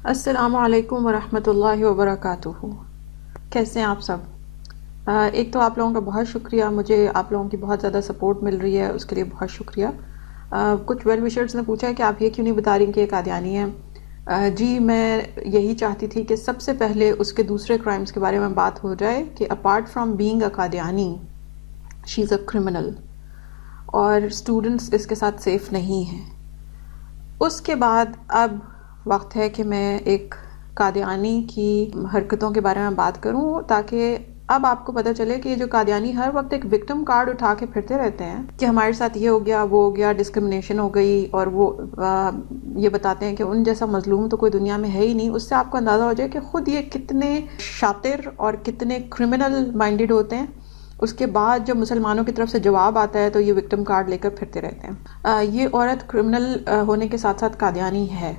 السلام علیکم ورحمۃ اللہ وبرکاتہ۔ کیسے ہیں آپ سب؟ ایک تو آپ لوگوں کا بہت شکریہ، مجھے آپ لوگوں کی بہت زیادہ سپورٹ مل رہی ہے، اس کے لیے بہت شکریہ۔ کچھ ویل وشرز نے پوچھا ہے کہ آپ یہ کیوں نہیں بتا رہی کہ ایک قادیانی ہے۔ جی میں یہی چاہتی تھی کہ سب سے پہلے اس کے دوسرے کرائمز کے بارے میں بات ہو جائے کہ apart from being a Qadiani she is a criminal, اور اسٹوڈنٹس اس کے ساتھ سیف نہیں ہیں۔ اس کے بعد اب وقت ہے کہ میں ایک قادیانی کی حرکتوں کے بارے میں بات کروں، تاکہ اب آپ کو پتہ چلے کہ یہ جو قادیانی ہر وقت ایک وکٹم کارڈ اٹھا کے پھرتے رہتے ہیں کہ ہمارے ساتھ یہ ہو گیا، وہ ہو گیا، ڈسکرمنیشن ہو گئی، اور وہ یہ بتاتے ہیں کہ ان جیسا مظلوم تو کوئی دنیا میں ہے ہی نہیں۔ اس سے آپ کو اندازہ ہو جائے کہ خود یہ کتنے شاطر اور کتنے کرمنل مائنڈڈ ہوتے ہیں۔ اس کے بعد جب مسلمانوں کی طرف سے جواب آتا ہے تو یہ وکٹم کارڈ لے کر پھرتے رہتے ہیں۔ یہ عورت کرمنل ہونے کے ساتھ ساتھ قادیانی ہے۔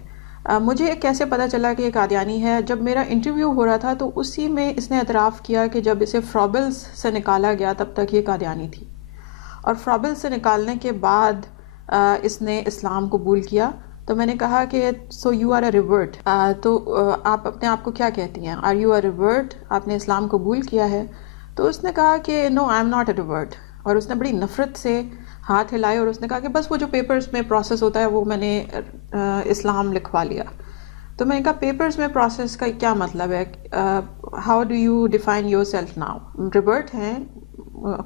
مجھے کیسے پتہ چلا کہ یہ قادیانی ہے؟ جب میرا انٹرویو ہو رہا تھا تو اسی میں اس نے اعتراف کیا کہ جب اسے فرابلز سے نکالا گیا تب تک یہ قادیانی تھی، اور فرابلز سے نکالنے کے بعد اس نے اسلام قبول کیا۔ تو میں نے کہا کہ so you are a revert, تو آپ اپنے آپ کو کیا کہتی ہیں؟ Are you a revert? آپ نے اسلام قبول کیا ہے؟ تو اس نے کہا کہ no I am not a revert, اور اس نے بڑی نفرت سے ہاتھ ہلائے اور اس نے کہا کہ بس وہ جو پیپرز میں پروسیس ہوتا ہے وہ میں نے اسلام لکھوا لیا۔ تو میں نے کہا پیپرز میں پروسیس کا کیا مطلب ہے؟ How do you define yourself now? Revert ہیں،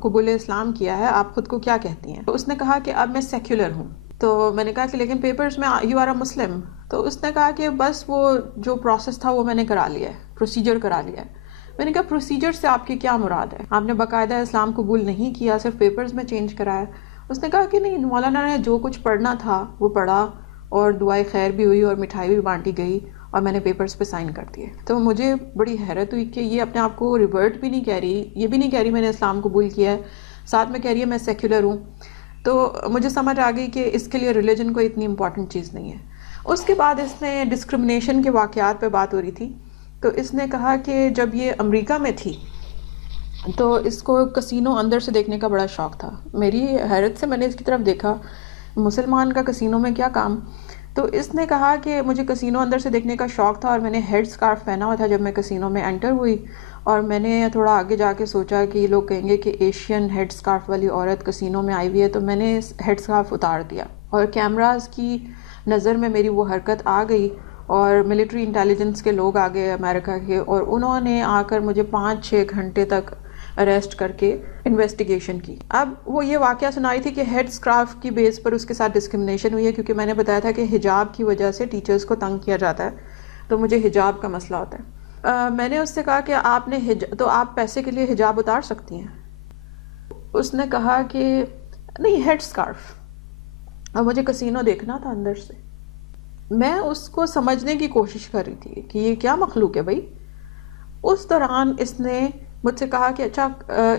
قبول اسلام کیا ہے، آپ خود کو کیا کہتی ہیں؟ تو اس نے کہا کہ اب میں سیکولر ہوں۔ تو میں نے کہا کہ لیکن پیپرز میں یو آر اے مسلم۔ تو اس نے کہا کہ بس وہ جو پروسیس تھا وہ میں نے کرا لیا ہے، پروسیجر کرا لیا ہے۔ میں نے کہا پروسیجر سے آپ کی کیا مراد ہے؟ آپ نے باقاعدہ اسلام قبول نہیں کیا، صرف پیپرز میں چینج کرایا۔ اس نے کہا کہ نہیں، مولانا نے جو کچھ پڑھنا تھا وہ پڑھا، اور دعائے خیر بھی ہوئی اور مٹھائی بھی بانٹی گئی، اور میں نے پیپرز پہ سائن کر دیے۔ تو مجھے بڑی حیرت ہوئی کہ یہ اپنے آپ کو ریورٹ بھی نہیں کہہ رہی، یہ بھی نہیں کہہ رہی میں نے اسلام قبول کیا ہے، ساتھ میں کہہ رہی ہے میں سیکولر ہوں۔ تو مجھے سمجھ آ گئی کہ اس کے لیے ریلیجن کوئی اتنی امپورٹنٹ چیز نہیں ہے۔ اس کے بعد اس نے ڈسکرمنیشن کے واقعات پہ بات ہو رہی تھی، تو اس نے کہا کہ جب یہ امریکہ میں تھی تو اس کو کسینو اندر سے دیکھنے کا بڑا شوق تھا۔ میری حیرت سے میں نے اس کی طرف دیکھا، مسلمان کا کسینو میں کیا کام؟ تو اس نے کہا کہ مجھے کسینو اندر سے دیکھنے کا شوق تھا، اور میں نے ہیڈ سکارف پہنا ہوا تھا جب میں کسینو میں انٹر ہوئی، اور میں نے تھوڑا آگے جا کے سوچا کہ یہ لوگ کہیں گے کہ ایشین ہیڈ سکارف والی عورت کسینو میں آئی ہوئی ہے، تو میں نے ہیڈ سکارف اتار دیا، اور کیمراز کی نظر میں میری وہ حرکت آ گئی، اور ملٹری انٹیلیجنس کے لوگ آ گئے امریکہ کے، اور انہوں نے آ کر مجھے 5-6 گھنٹے تک اریسٹ کر کے انویسٹیگیشن کی۔ اب وہ یہ واقعہ سنائی تھی کہ ہیڈ سکارف کی بیس پر اس کے ساتھ ڈسکرمنیشن ہوئی ہے، کیونکہ میں نے بتایا تھا کہ حجاب کی وجہ سے ٹیچرز کو تنگ کیا جاتا ہے، تو مجھے حجاب کا مسئلہ ہوتا ہے۔ میں نے اس سے کہا کہ آپ نے تو آپ پیسے کے لیے حجاب اتار سکتی ہیں؟ اس نے کہا کہ نہیں، ہیڈ سکارف، اور مجھے کسینو دیکھنا تھا اندر سے۔ میں اس کو سمجھنے کی کوشش کر رہی تھی کہ یہ کیا مخلوق ہے بھائی۔ اس دوران اس نے مجھ سے کہا کہ اچھا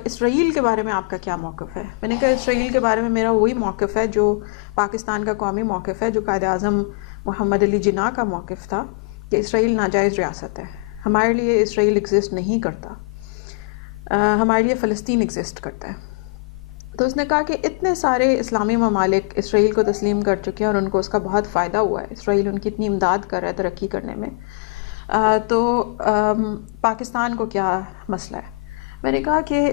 اسرائیل کے بارے میں آپ کا کیا موقف ہے؟ میں نے کہا اسرائیل کے بارے میں میرا وہی موقف ہے جو پاکستان کا قومی موقف ہے، جو قائد اعظم محمد علی جناح کا موقف تھا، کہ اسرائیل ناجائز ریاست ہے، ہمارے لیے اسرائیل ایگزسٹ نہیں کرتا، ہمارے لیے فلسطین ایگزسٹ کرتا ہے۔ تو اس نے کہا کہ اتنے سارے اسلامی ممالک اسرائیل کو تسلیم کر چکے ہیں اور ان کو اس کا بہت فائدہ ہوا ہے، اسرائیل ان کی اتنی امداد کر رہا ہے ترقی کرنے میں، تو پاکستان کو کیا مسئلہ ہے؟ میں نے کہا کہ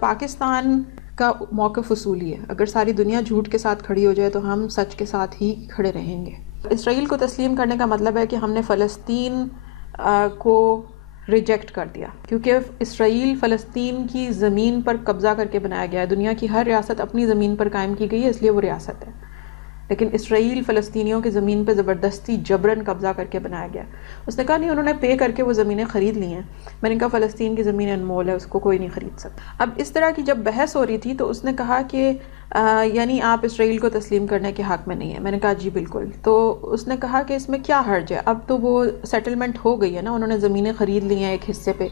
پاکستان کا موقف اصولی ہے، اگر ساری دنیا جھوٹ کے ساتھ کھڑی ہو جائے تو ہم سچ کے ساتھ ہی کھڑے رہیں گے۔ اسرائیل کو تسلیم کرنے کا مطلب ہے کہ ہم نے فلسطین کو ریجیکٹ کر دیا، کیونکہ اسرائیل فلسطین کی زمین پر قبضہ کر کے بنایا گیا ہے۔ دنیا کی ہر ریاست اپنی زمین پر قائم کی گئی ہے، اس لیے وہ ریاست ہے، لیکن اسرائیل فلسطینیوں کی زمین پہ زبردستی جبراً قبضہ کر کے بنایا گیا۔ اس نے کہا نہیں، انہوں نے پے کر کے وہ زمینیں خرید لی ہیں۔ میں نے کہا فلسطین کی زمین انمول ہے، اس کو کوئی نہیں خرید سکتا۔ اب اس طرح کی جب بحث ہو رہی تھی تو اس نے کہا کہ یعنی آپ اسرائیل کو تسلیم کرنے کے حق میں نہیں ہیں۔ میں نے کہا جی بالکل۔ تو اس نے کہا کہ اس میں کیا حرج ہے، اب تو وہ سیٹلمنٹ ہو گئی ہے نا، انہوں نے زمینیں خرید لی ہیں ایک حصے پہ۔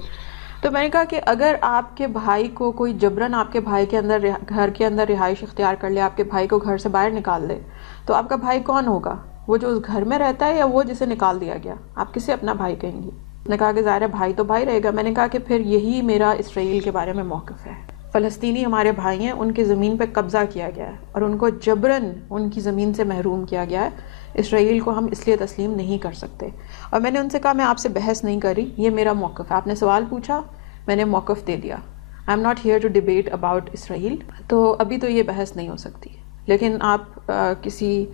تو میں نے کہا کہ اگر آپ کے بھائی کو کوئی جبراً آپ کے بھائی کے اندر گھر کے اندر رہائش اختیار کر لے، آپ کے بھائی کو گھر سے باہر نکال دے، تو آپ کا بھائی کون ہوگا؟ وہ جو اس گھر میں رہتا ہے یا وہ جسے نکال دیا گیا؟ آپ کسے اپنا بھائی کہیں گی؟ نے کہا کہ ظاہر ہے بھائی تو بھائی رہے گا۔ میں نے کہا کہ پھر یہی میرا اسرائیل کے بارے میں موقف ہے۔ فلسطینی ہمارے بھائی ہیں، ان کی زمین پہ قبضہ کیا گیا ہے اور ان کو جبراً ان کی زمین سے محروم کیا گیا ہے۔ اسرائیل کو ہم اس لیے تسلیم نہیں کر سکتے. اور میں نے ان سے کہا میں آپ سے بحث نہیں کر رہی، یہ میرا موقف ہے، آپ نے سوال پوچھا میں نے موقف دے دیا. I am not here to debate about Israel. تو ابھی تو یہ بحث نہیں ہو سکتی، لیکن آپ کسی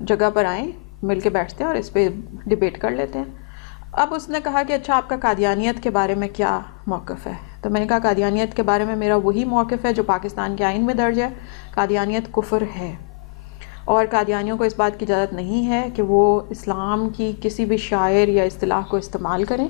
جگہ پر آئیں، مل کے بیٹھتے ہیں اور اس پہ ڈیبیٹ کر لیتے ہیں. اب اس نے کہا کہ اچھا آپ کا قادیانیت کے بارے میں کیا موقف ہے؟ تو میں نے کہا قادیانیت کے بارے میں میرا وہی موقف ہے جو پاکستان کے آئین میں درج ہے. قادیانیت کفر ہے، اور قادیانیوں کو اس بات کی اجازت نہیں ہے کہ وہ اسلام کی کسی بھی شاعر یا اصطلاح کو استعمال کریں.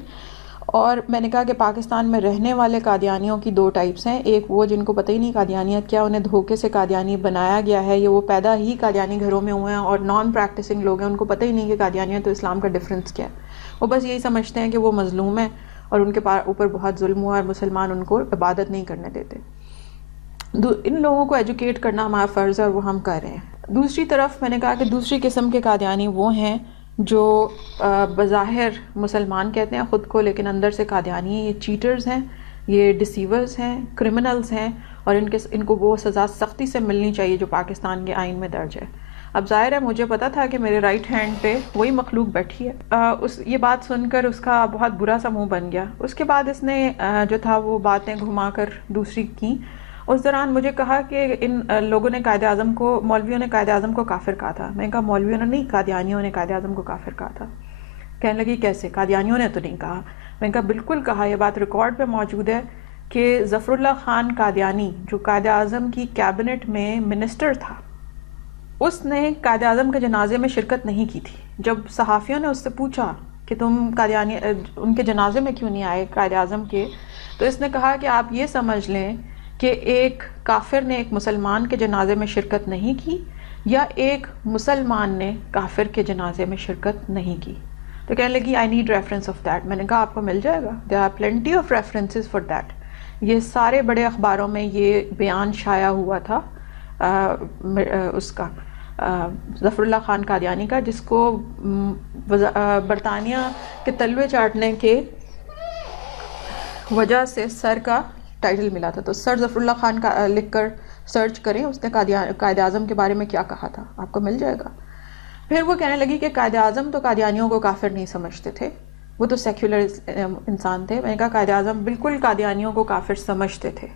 اور میں نے کہا کہ پاکستان میں رہنے والے قادیانیوں کی دو ٹائپس ہیں، ایک وہ جن کو پتہ ہی نہیں قادیانیت کیا، انہیں دھوکے سے قادیانی بنایا گیا ہے، یہ وہ پیدا ہی قادیانی گھروں میں ہوئے ہیں اور نان پریکٹسنگ لوگ ہیں، ان کو پتہ ہی نہیں کہ قادیانیت تو اسلام کا ڈفرینس کیا ہے. وہ بس یہی سمجھتے ہیں کہ وہ مظلوم ہیں اور ان کے اوپر بہت ظلم ہوا اور مسلمان ان کو عبادت نہیں کرنے دیتے. ان لوگوں کو ایجوکیٹ کرنا ہمارا فرض ہے اور وہ ہم کر رہے ہیں. دوسری طرف میں نے کہا کہ دوسری قسم کے قادیانی وہ ہیں جو بظاہر مسلمان کہتے ہیں خود کو، لیکن اندر سے قادیانی ہیں. یہ چیٹرز ہیں، یہ ڈسیورز ہیں، کرمنلز ہیں، اور ان کو وہ سزا سختی سے ملنی چاہیے جو پاکستان کے آئین میں درج ہے. اب ظاہر ہے مجھے پتا تھا کہ میرے رائٹ ہینڈ پہ وہی مخلوق بیٹھی ہے. یہ بات سن کر اس کا بہت برا سا منہ بن گیا. اس کے بعد اس نے جو تھا وہ باتیں گھما کر دوسری کی. اس دوران مجھے کہا کہ ان لوگوں نے قائد اعظم کو، مولویوں نے قائد اعظم کو کافر کہا تھا. میں نے کہا مولویوں نے نہیں، قادیانیوں نے قائد اعظم کو کافر کہا تھا. کہنے لگی کیسے؟ قادیانیوں نے تو نہیں کہا. میں نے کہا بالکل کہا، یہ بات ریکارڈ پہ موجود ہے کہ ظفر اللہ خان قادیانی جو قائد اعظم کی کیبنٹ میں منسٹر تھا، اس نے قائد اعظم کے جنازے میں شرکت نہیں کی تھی. جب صحافیوں نے اس سے پوچھا کہ تم قادیانی ان کے جنازے میں کیوں نہیں آئے قائد اعظم کے، تو اس نے کہا کہ آپ یہ سمجھ لیں کہ ایک کافر نے ایک مسلمان کے جنازے میں شرکت نہیں کی، یا ایک مسلمان نے کافر کے جنازے میں شرکت نہیں کی. تو کہنے لگی I need reference of that. میں نے کہا آپ کو مل جائے گا، there are plenty of references for that. یہ سارے بڑے اخباروں میں یہ بیان شائع ہوا تھا اس کا، ظفر اللہ خان قادیانی کا، جس کو برطانیہ کے تلوے چاٹنے کے وجہ سے سر کا ٹائٹل ملا تھا. تو سر ظفر اللہ خان کا لکھ کر سرچ کریں اس نے قائد اعظم کے بارے میں کیا کہا تھا، آپ کو مل جائے گا. پھر وہ کہنے لگی کہ قائد اعظم تو قادیانیوں کو کافر نہیں سمجھتے تھے، وہ تو سیکولر انسان تھے. میں نے کہا قائد اعظم بالکل قادیانیوں کو کافر سمجھتے تھے.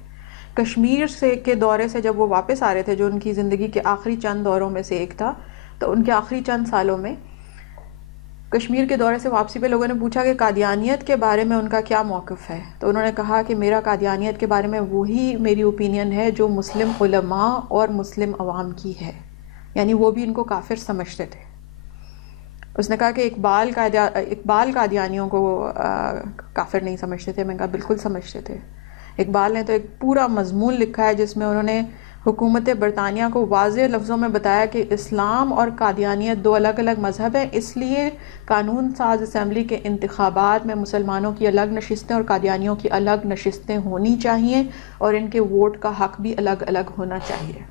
کشمیر کے دورے سے جب وہ واپس آ رہے تھے، جو ان کی زندگی کے آخری چند دوروں میں سے ایک تھا، تو ان کے آخری چند سالوں میں کشمیر کے دورے سے واپسی پہ لوگوں نے پوچھا کہ قادیانیت کے بارے میں ان کا کیا موقف ہے. تو انہوں نے کہا کہ میرا قادیانیت کے بارے میں وہی میری اوپینین ہے جو مسلم علماء اور مسلم عوام کی ہے، یعنی وہ بھی ان کو کافر سمجھتے تھے. اس نے کہا کہ اقبال قادیانیوں کو کافر نہیں سمجھتے تھے. میں نے کہا بالکل سمجھتے تھے. اقبال نے تو ایک پورا مضمون لکھا ہے جس میں انہوں نے حکومت برطانیہ کو واضح لفظوں میں بتایا کہ اسلام اور قادیانیت دو الگ الگ مذہب ہیں، اس لیے قانون ساز اسمبلی کے انتخابات میں مسلمانوں کی الگ نشستیں اور قادیانیوں کی الگ نشستیں ہونی چاہیے، اور ان کے ووٹ کا حق بھی الگ الگ ہونا چاہیے.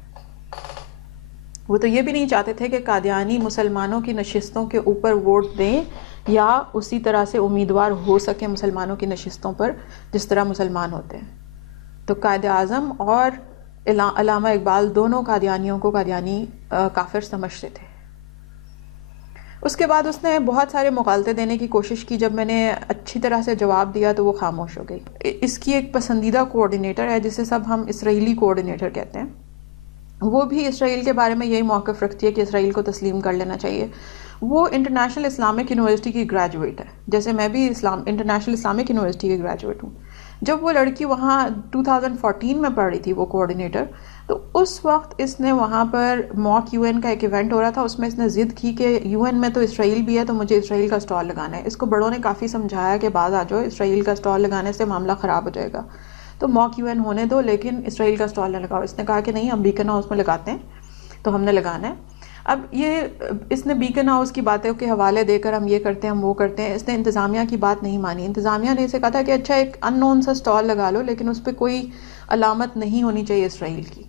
وہ تو یہ بھی نہیں چاہتے تھے کہ قادیانی مسلمانوں کی نشستوں کے اوپر ووٹ دیں یا اسی طرح سے امیدوار ہو سکیں مسلمانوں کی نشستوں پر جس طرح مسلمان ہوتے ہیں. تو قائد اعظم اور علامہ اقبال دونوں قادیانیوں کو قادیانی کافر سمجھتے تھے. اس کے بعد اس نے بہت سارے مغالطے دینے کی کوشش کی. جب میں نے اچھی طرح سے جواب دیا تو وہ خاموش ہو گئی. اس کی ایک پسندیدہ کوآرڈینیٹر ہے جسے سب ہم اسرائیلی کوآرڈینیٹر کہتے ہیں، وہ بھی اسرائیل کے بارے میں یہی موقف رکھتی ہے کہ اسرائیل کو تسلیم کر لینا چاہیے. وہ انٹرنیشنل اسلامک یونیورسٹی کی گریجویٹ ہے، جیسے میں بھی انٹرنیشنل اسلامک یونیورسٹی کی گریجویٹ ہوں. جب وہ لڑکی وہاں 2014 میں پڑھ رہی تھی، وہ کوآرڈینیٹر، تو اس وقت اس نے وہاں پر موک یو این کا ایک ایونٹ ہو رہا تھا. اس میں اس نے ضد کی کہ یو این میں تو اسرائیل بھی ہے تو مجھے اسرائیل کا اسٹال لگانا ہے. اس کو بڑوں نے کافی سمجھایا کہ بعد آ جاؤ، اسرائیل کا اسٹال لگانے سے معاملہ خراب ہو جائے گا، تو موک یو این ہونے دو لیکن اسرائیل کا اسٹال نہ لگاؤ. اس نے کہا کہ نہیں، ہم بیکن ہاؤس میں لگاتے ہیں، تو ہم نے لگانا ہے. اب اس نے بیکن ہاؤس کی باتوں کے حوالے دے کر ہم یہ کرتے ہیں، ہم وہ کرتے ہیں. اس نے انتظامیہ کی بات نہیں مانی. انتظامیہ نے اسے کہا تھا کہ اچھا ایک ان نون سا اسٹال لگا لو لیکن اس پہ کوئی علامت نہیں ہونی چاہیے اسرائیل کی.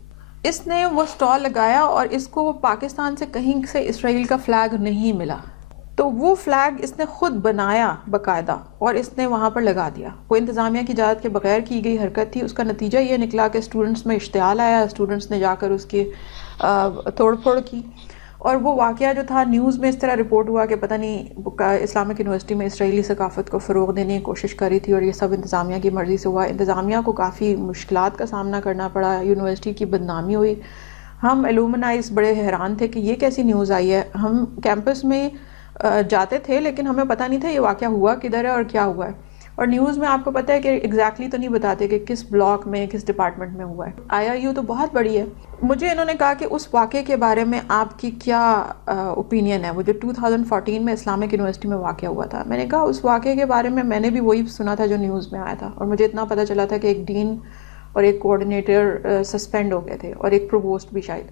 اس نے وہ اسٹال لگایا اور اس کو پاکستان سے کہیں سے اسرائیل کا فلیگ نہیں ملا، تو وہ فلیگ اس نے خود بنایا باقاعدہ اور اس نے وہاں پر لگا دیا. وہ انتظامیہ کی اجازت کے بغیر کی گئی حرکت تھی. اس کا نتیجہ یہ نکلا کہ اسٹوڈنٹس میں اشتعال آیا، اسٹوڈنٹس نے جا کر اس کی توڑ پھوڑ کی اور وہ واقعہ جو تھا نیوز میں اس طرح رپورٹ ہوا کہ پتہ نہیں اسلامک یونیورسٹی میں اسرائیلی ثقافت کو فروغ دینے کی کوشش کری تھی، اور یہ سب انتظامیہ کی مرضی سے ہوا. انتظامیہ کو کافی مشکلات کا سامنا کرنا پڑا، یونیورسٹی کی بدنامی ہوئی. ہم ایلومنائز بڑے حیران تھے کہ یہ کیسی نیوز آئی ہے. ہم کیمپس میں جاتے تھے لیکن ہمیں پتہ نہیں تھا یہ واقعہ ہوا کدھر ہے اور کیا ہوا ہے. اور نیوز میں آپ کو پتہ ہے کہ ایگزیکٹلی تو نہیں بتاتے کہ کس بلاک میں کس ڈپارٹمنٹ میں ہوا ہے. IIU تو بہت بڑی ہے. مجھے انہوں نے کہا کہ اس واقعے کے بارے میں آپ کی کیا اوپینین ہے، وہ جو 2014 میں اسلامک یونیورسٹی میں واقعہ ہوا تھا. میں نے کہا اس واقعے کے بارے میں نے بھی وہی سنا تھا جو نیوز میں آیا تھا، اور مجھے اتنا پتہ چلا تھا کہ ایک ڈین اور ایک کوآرڈینیٹر سسپینڈ ہو گئے تھے اور ایک پرووسٹ بھی شاید.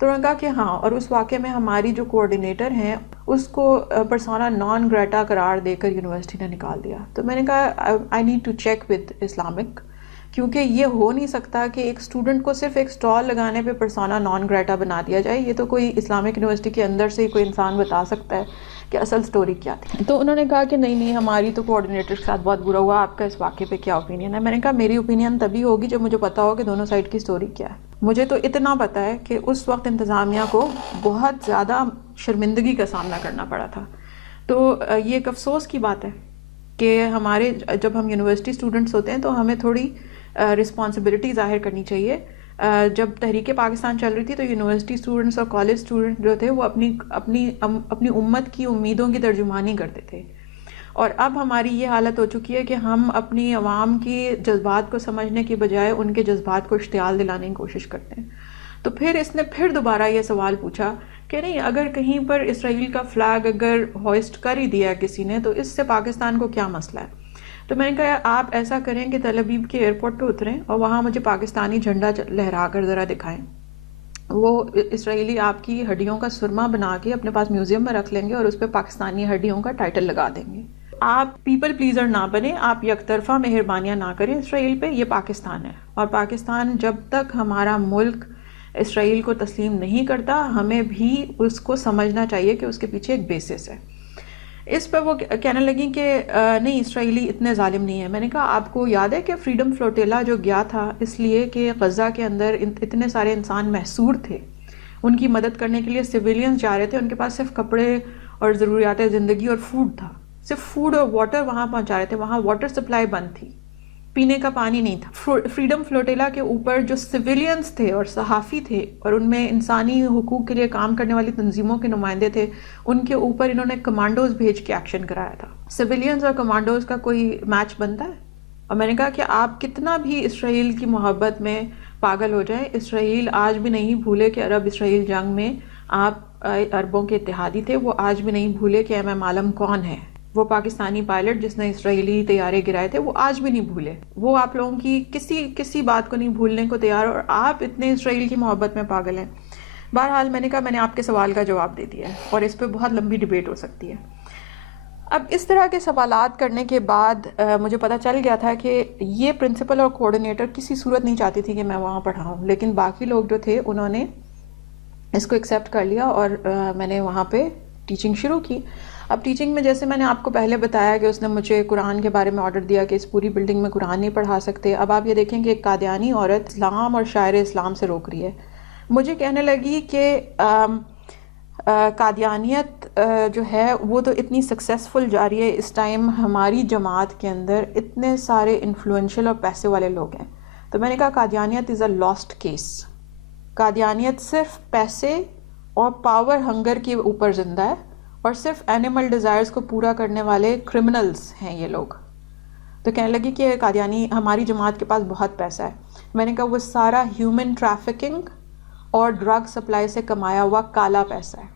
تو انہوں نے کہا کہ ہاں، اور اس واقعے میں ہماری جو کوآرڈینیٹر ہیں اس کو پرسونا نان گریٹا قرار دے کر یونیورسٹی نے نکال دیا. تو میں نے کہا I need to check with Islamic, کیونکہ یہ ہو نہیں سکتا کہ ایک اسٹوڈنٹ کو صرف ایک سٹال لگانے پہ پرسونا نان گریٹا بنا دیا جائے. یہ تو کوئی اسلامک یونیورسٹی کے اندر سے ہی کوئی انسان بتا سکتا ہے کہ اصل سٹوری کیا تھی. تو انہوں نے کہا کہ نہیں ہماری تو کوآرڈینیٹر کے ساتھ بہت برا ہوا، آپ کا اس واقعے پہ کیا اوپینین ہے. میں نے کہا میری اوپینین تبھی ہوگی جب مجھے پتا ہو کہ دونوں سائڈ کی سٹوری کیا ہے. مجھے تو اتنا پتا ہے کہ اس وقت انتظامیہ کو بہت زیادہ شرمندگی کا سامنا کرنا پڑا تھا. تو یہ ایک افسوس کی بات ہے کہ ہمارے جب ہم یونیورسٹی اسٹوڈنٹس ہوتے ہیں تو ہمیں تھوڑی رسپانسبلٹی ظاہر کرنی چاہیے. جب تحریک پاکستان چل رہی تھی تو یونیورسٹی اسٹوڈنٹس اور کالج اسٹوڈنٹ جو تھے وہ اپنی امت کی امیدوں کی ترجمانی کرتے تھے. اور اب ہماری یہ حالت ہو چکی ہے کہ ہم اپنی عوام کی جذبات کو سمجھنے کی بجائے ان کے جذبات کو اشتعال دلانے کی کوشش کرتے ہیں. تو پھر اس نے پھر دوبارہ یہ سوال پوچھا کہ نہیں، اگر کہیں پر اسرائیل کا فلیگ اگر ہوسٹ کر ہی دیا کسی نے تو اس سے پاکستان کو کیا مسئلہ ہے. تو میں نے کہا آپ ایسا کریں کہ تل ابیب کے ایئرپورٹ پہ اتریں اور وہاں مجھے پاکستانی جھنڈا لہرا کر ذرا دکھائیں. وہ اسرائیلی آپ کی ہڈیوں کا سرما بنا کے اپنے پاس میوزیم میں رکھ لیں گے اور اس پہ پاکستانی ہڈیوں کا ٹائٹل لگا دیں گے. آپ پیپل پلیزر نہ بنیں، آپ یک طرفہ مہربانیاں نہ کریں اسرائیل پہ. یہ پاکستان ہے، اور پاکستان جب تک ہمارا ملک اسرائیل کو تسلیم نہیں کرتا ہمیں بھی اس کو سمجھنا چاہیے کہ اس کے پیچھے ایک بیسس ہے. اس پہ وہ کہنے لگیں کہ نہیں اسرائیلی اتنے ظالم نہیں ہیں. میں نے کہا آپ کو یاد ہے کہ فریڈم فلوٹیلا جو گیا تھا اس لیے کہ غزہ کے اندر اتنے سارے انسان محصور تھے، ان کی مدد کرنے کے لیے سویلینز جا رہے تھے، ان کے پاس صرف کپڑے اور ضروریات زندگی اور فوڈ تھا، صرف فوڈ اور واٹر وہاں پہنچا رہے تھے. وہاں واٹر سپلائی بند تھی، پینے کا پانی نہیں تھا. فریڈم فلوٹیلا کے اوپر جو سویلینز تھے اور صحافی تھے اور ان میں انسانی حقوق کے لیے کام کرنے والی تنظیموں کے نمائندے تھے، ان کے اوپر انہوں نے کمانڈوز بھیج کے ایکشن کرایا تھا. سویلینز اور کمانڈوز کا کوئی میچ بنتا ہے؟ اور میں نے کہا کہ آپ کتنا بھی اسرائیل کی محبت میں پاگل ہو جائیں، اسرائیل آج بھی نہیں بھولے کہ عرب اسرائیل جنگ میں آپ عربوں کے اتحادی تھے. وہ آج بھی نہیں بھولے کہ MM عالم کون ہے. وہ پاکستانی پائلٹ جس نے اسرائیلی طیارے گرائے تھے وہ آج بھی نہیں بھولے. وہ آپ لوگوں کی کسی بات کو نہیں بھولنے کو تیار، اور آپ اتنے اسرائیل کی محبت میں پاگل ہیں. بہرحال میں نے کہا میں نے آپ کے سوال کا جواب دے دیا ہے اور اس پہ بہت لمبی ڈیبیٹ ہو سکتی ہے. اب اس طرح کے سوالات کرنے کے بعد مجھے پتہ چل گیا تھا کہ یہ پرنسپل اور کوآرڈینیٹر کسی صورت نہیں چاہتی تھی کہ میں وہاں پڑھاؤں، لیکن باقی لوگ جو تھے انہوں نے اس کو ایکسیپٹ کر لیا اور میں نے وہاں پہ ٹیچنگ شروع کی. اب ٹیچنگ میں جیسے میں نے آپ کو پہلے بتایا کہ اس نے مجھے قرآن کے بارے میں آرڈر دیا کہ اس پوری بلڈنگ میں قرآن نہیں پڑھا سکتے. اب آپ یہ دیکھیں کہ ایک قادیانی عورت اسلام اور شاعر اسلام سے روک رہی ہے. مجھے کہنے لگی کہ قادیانیت جو ہے وہ تو اتنی سکسیسفل جا رہی ہے اس ٹائم، ہماری جماعت کے اندر اتنے سارے انفلوئنشل اور پیسے والے لوگ ہیں. تو میں نے کہا قادیانیت از اے لاسٹ کیس. قادیانیت صرف پیسے اور پاور ہنگر کے اوپر زندہ ہے، اور صرف اینیمل ڈیزائرز کو پورا کرنے والے کرمنلز ہیں یہ لوگ. تو کہنے لگی کہ قادیانی ہماری جماعت کے پاس بہت پیسہ ہے. میں نے کہا وہ سارا ہیومن ٹریفکنگ اور ڈرگ سپلائی سے کمایا ہوا کالا پیسہ ہے،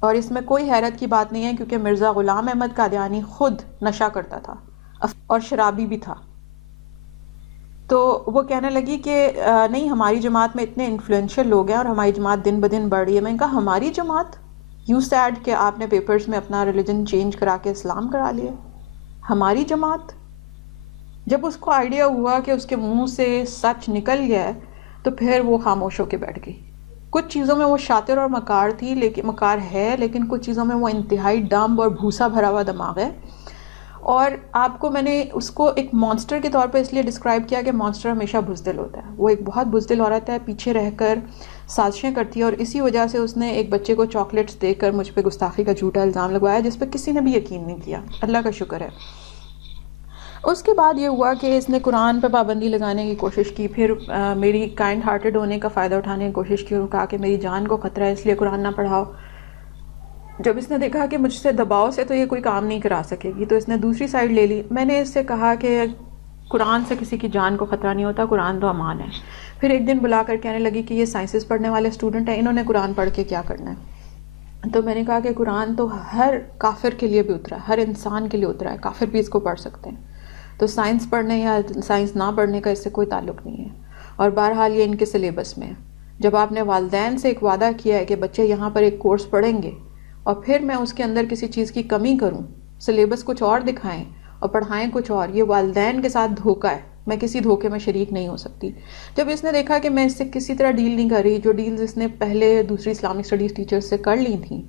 اور اس میں کوئی حیرت کی بات نہیں ہے کیونکہ مرزا غلام احمد قادیانی خود نشہ کرتا تھا اور شرابی بھی تھا. تو وہ کہنے لگی کہ نہیں ہماری جماعت میں اتنے انفلوئنشل لوگ ہیں اور ہماری جماعت دن بدن بڑھ رہی ہے. میں نے کہا ہماری جماعت، یو سیڈ کہ آپ نے پیپرز میں اپنا ریلیجن چینج کرا کے اسلام کرا لیا. ہماری جماعت، جب اس کو آئیڈیا ہوا کہ اس کے منہ سے سچ نکل گیا ہے تو پھر وہ خاموش ہو کے بیٹھ گئی. کچھ چیزوں میں وہ شاطر اور مکار تھی، لیکن مکار ہے، لیکن کچھ چیزوں میں وہ انتہائی ڈمب اور بھوسا بھرا ہوا دماغ ہے. اور آپ کو میں نے اس کو ایک مانسٹر کے طور پہ اس لیے ڈسکرائب کیا کہ مانسٹر ہمیشہ بزدل ہوتا ہے، وہ ایک بہت بزدل عورت ہے، پیچھے رہ کر سازشیں کرتی ہے، اور اسی وجہ سے اس نے ایک بچے کو چاکلیٹس دے کر مجھ پہ گستاخی کا جھوٹا الزام لگوایا جس پہ کسی نے بھی یقین نہیں کیا، اللہ کا شکر ہے۔ اس کے بعد یہ ہوا کہ اس نے قرآن پہ پابندی لگانے کی کوشش کی، پھر میری کائنڈ ہارٹڈ ہونے کا فائدہ اٹھانے کی کوشش کی، اور کہا کہ میری جان کو خطرہ ہے اس لیے قرآن نہ پڑھاؤ۔ جب اس نے دیکھا کہ مجھ سے دباؤ سے تو یہ کوئی کام نہیں کرا سکے گی تو اس نے دوسری سائڈ لے لی۔ میں نے اس سے کہا کہ قرآن سے کسی کی جان کو خطرہ نہیں ہوتا، قرآن تو امان ہے۔ پھر ایک دن بلا کر کہنے لگی کہ یہ سائنسز پڑھنے والے اسٹوڈنٹ ہیں، انہوں نے قرآن پڑھ کے کیا کرنا ہے؟ تو میں نے کہا کہ قرآن تو ہر کافر کے لیے بھی اترا ہے، ہر انسان کے لیے اترا ہے، کافر بھی اس کو پڑھ سکتے ہیں، تو سائنس پڑھنے یا سائنس نہ پڑھنے کا اس سے کوئی تعلق نہیں ہے، اور بہرحال یہ ان کے سلیبس میں ہے۔ جب آپ نے والدین سے ایک وعدہ کیا ہے کہ بچے یہاں پر ایک کورس پڑھیں گے اور پھر میں اس کے اندر کسی چیز کی کمی کروں، سلیبس کچھ اور دکھائیں اور پڑھائیں کچھ اور، یہ والدین کے ساتھ دھوکہ ہے، میں کسی دھوکے میں شریک نہیں ہو سکتی۔ جب اس نے دیکھا کہ میں اس سے کسی طرح ڈیل نہیں کر رہی، جو ڈیلز اس نے پہلے دوسری اسلامک اسٹڈیز ٹیچرز سے کر لی تھیں،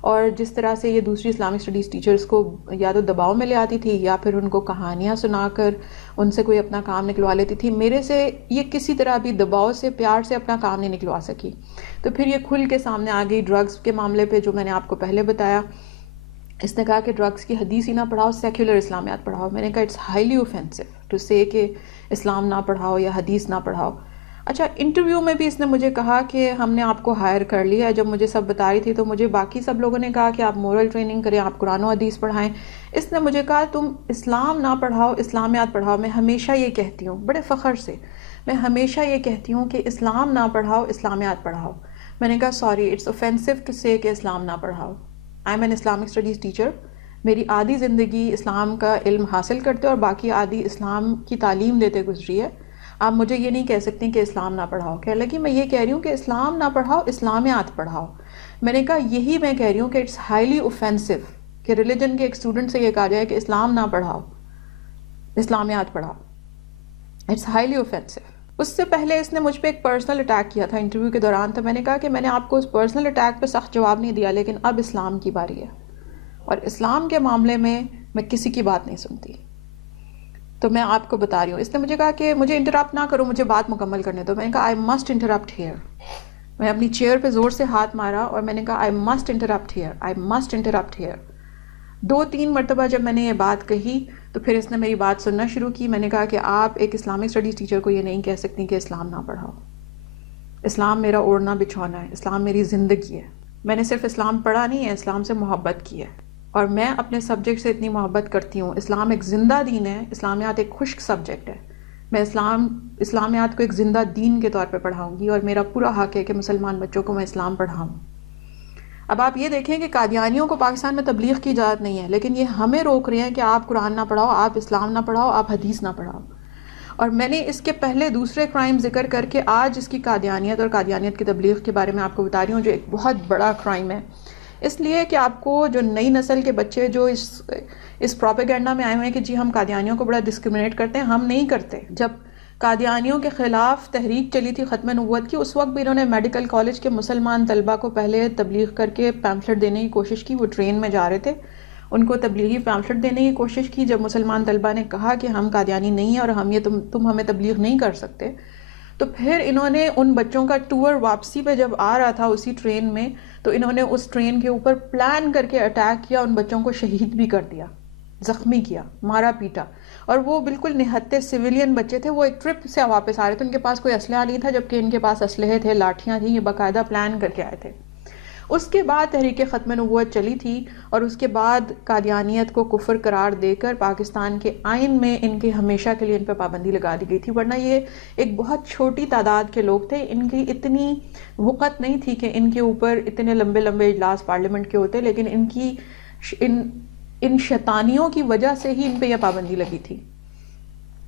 اور جس طرح سے یہ دوسری اسلامک اسٹڈیز ٹیچرز کو یا تو دباؤ میں لے آتی تھی یا پھر ان کو کہانیاں سنا کر ان سے کوئی اپنا کام نکلوا لیتی تھی، میرے سے یہ کسی طرح بھی دباؤ سے پیار سے اپنا کام نہیں نکلوا سکی۔ تو پھر یہ کھل کے سامنے آ گئی ڈرگز کے معاملے پہ، جو میں نے آپ کو پہلے بتایا۔ اس نے کہا کہ ڈرگز کی حدیث ہی نہ پڑھاؤ، سیکولر اسلامیات پڑھاؤ۔ میں نے کہا اٹس ہائیلی اوفینسو ٹو سے کہ اسلام نہ پڑھاؤ یا حدیث نہ پڑھاؤ۔ اچھا، انٹرویو میں بھی اس نے مجھے کہا کہ ہم نے آپ کو ہائر کر لیا ہے۔ جب مجھے سب بتا رہی تھی تو مجھے باقی سب لوگوں نے کہا کہ آپ مورل ٹریننگ کریں، آپ قرآن و حدیث پڑھائیں۔ اس نے مجھے کہا تم اسلام نہ پڑھاؤ، اسلامیات پڑھاؤ۔ میں ہمیشہ یہ کہتی ہوں بڑے فخر سے، میں ہمیشہ یہ کہتی ہوں کہ اسلام نہ پڑھاؤ، اسلامیات پڑھاؤ۔ میں نے کہا سوری، اٹس اوفینسو ٹو سے کہ اسلام نہ پڑھاؤ۔ I am an Islamic studies teacher, میری آدھی زندگی اسلام کا علم حاصل کرتے اور باقی آدھی اسلام کی تعلیم دیتے گزری ہے۔ آپ مجھے یہ نہیں کہہ سکتی کہ اسلام نہ پڑھاؤ۔ کہنے لگی میں یہ کہہ رہی ہوں کہ اسلام نہ پڑھاؤ، اسلامیات پڑھاؤ۔ میں نے کہا یہی میں کہہ رہی ہوں کہ اٹس ہائیلی اوفینسو کہ ریلیجن کے ایک اسٹوڈنٹ سے یہ کہا جائے کہ اسلام نہ پڑھاؤ، اسلامیات پڑھاؤ۔ It's highly offensive. اس سے پہلے اس نے مجھ پہ ایک پرسنل اٹیک کیا تھا انٹرویو کے دوران، تو میں نے کہا کہ میں نے آپ کو اس پرسنل اٹیک پہ سخت جواب نہیں دیا، لیکن اب اسلام کی باری ہے، اور اسلام کے معاملے میں کسی کی بات نہیں سنتی۔ تو میں آپ کو بتا رہی ہوں، اس نے مجھے کہا کہ مجھے انٹرپٹ نہ کرو، مجھے بات مکمل کرنے دو۔ میں نے کہا آئی مسٹ انٹرپٹ ہیئر۔ میں اپنی چیئر پہ زور سے ہاتھ مارا اور میں نے کہا I must interrupt here, I must interrupt here. 2-3 مرتبہ جب میں نے یہ بات کہی تو پھر اس نے میری بات سننا شروع کی۔ میں نے کہا کہ آپ ایک اسلامک اسٹڈیز ٹیچر کو یہ نہیں کہہ سکتی کہ اسلام نہ پڑھاؤ۔ اسلام میرا اوڑھنا بچھونا ہے، اسلام میری زندگی ہے۔ میں نے صرف اسلام پڑھا نہیں ہے، اسلام سے محبت کی ہے، اور میں اپنے سبجیکٹ سے اتنی محبت کرتی ہوں۔ اسلام ایک زندہ دین ہے، اسلامیات ایک خشک سبجیکٹ ہے۔ میں اسلامیات کو ایک زندہ دین کے طور پہ پڑھاؤں گی، اور میرا پورا حق ہے کہ مسلمان بچوں کو میں اسلام پڑھاؤں۔ اب آپ یہ دیکھیں کہ قادیانیوں کو پاکستان میں تبلیغ کی اجازت نہیں ہے، لیکن یہ ہمیں روک رہے ہیں کہ آپ قرآن نہ پڑھاؤ، آپ اسلام نہ پڑھاؤ، آپ حدیث نہ پڑھاؤ۔ اور میں نے اس کے پہلے دوسرے کرائم ذکر کر کے آج اس کی قادیانیت اور قادیانیت کی تبلیغ کے بارے میں آپ کو بتا رہی ہوں، جو ایک بہت بڑا کرائم ہے۔ اس لیے کہ آپ کو جو نئی نسل کے بچے جو اس پروپیگنڈا میں آئے ہوئے ہیں کہ جی ہم قادیانیوں کو بڑا ڈسکرمنیٹ کرتے ہیں، ہم نہیں کرتے۔ جب قادیانیوں کے خلاف تحریک چلی تھی ختم نبوت کی، اس وقت بھی انہوں نے میڈیکل کالج کے مسلمان طلبہ کو پہلے تبلیغ کر کے پیمفلٹ دینے کی کوشش کی۔ وہ ٹرین میں جا رہے تھے، ان کو تبلیغی پیمفلٹ دینے کی کوشش کی۔ جب مسلمان طلبہ نے کہا کہ ہم قادیانی نہیں ہیں اور ہم یہ تم ہمیں تبلیغ نہیں کر سکتے، تو پھر انہوں نے ان بچوں کا ٹور واپسی پہ جب آ رہا تھا اسی ٹرین میں، تو انہوں نے اس ٹرین کے اوپر پلان کر کے اٹیک کیا، ان بچوں کو شہید بھی کر دیا، زخمی کیا، مارا پیٹا۔ اور وہ بالکل نہتے سویلین بچے تھے، وہ ایک ٹرپ سے واپس آ رہے تھے، ان کے پاس کوئی اسلحہ نہیں تھا، جبکہ ان کے پاس اسلحے تھے، لاٹھیاں تھیں، یہ باقاعدہ پلان کر کے آئے تھے۔ اس کے بعد تحریک ختم نبوت چلی تھی، اور اس کے بعد قادیانیت کو کفر قرار دے کر پاکستان کے آئین میں ان کے ہمیشہ کے لیے ان پہ پابندی لگا دی گئی تھی، ورنہ یہ ایک بہت چھوٹی تعداد کے لوگ تھے، ان کی اتنی وقت نہیں تھی کہ ان کے اوپر اتنے لمبے لمبے اجلاس پارلیمنٹ کے ہوتے، لیکن ان شیطانیوں کی وجہ سے ہی ان پہ یہ پابندی لگی تھی۔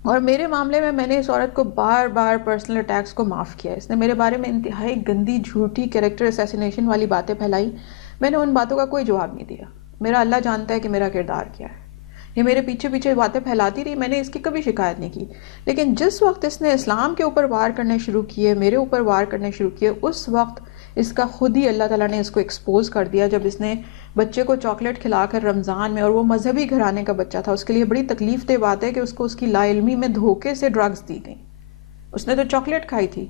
اور میرے معاملے میں نے اس عورت کو بار بار پرسنل اٹیکس کو معاف کیا۔ اس نے میرے بارے میں انتہائی گندی جھوٹی کیریکٹر اسیسینیشن والی باتیں پھیلائی، میں نے ان باتوں کا کوئی جواب نہیں دیا۔ میرا اللہ جانتا ہے کہ میرا کردار کیا ہے۔ یہ میرے پیچھے پیچھے باتیں پھیلاتی رہی، میں نے اس کی کبھی شکایت نہیں کی، لیکن جس وقت اس نے اسلام کے اوپر وار کرنے شروع کیے، میرے اوپر وار کرنے شروع کیے، اس وقت اس کا خود ہی اللہ تعالیٰ نے اس کو ایکسپوز کر دیا جب اس نے بچے کو چاکلیٹ کھلا کر رمضان میں، اور وہ مذہبی گھرانے کا بچہ تھا، اس کے لیے بڑی تکلیف دہ بات ہے کہ اس کو اس کی لا علمی میں دھوکے سے ڈرگز دی گئیں. اس نے تو چاکلیٹ کھائی تھی،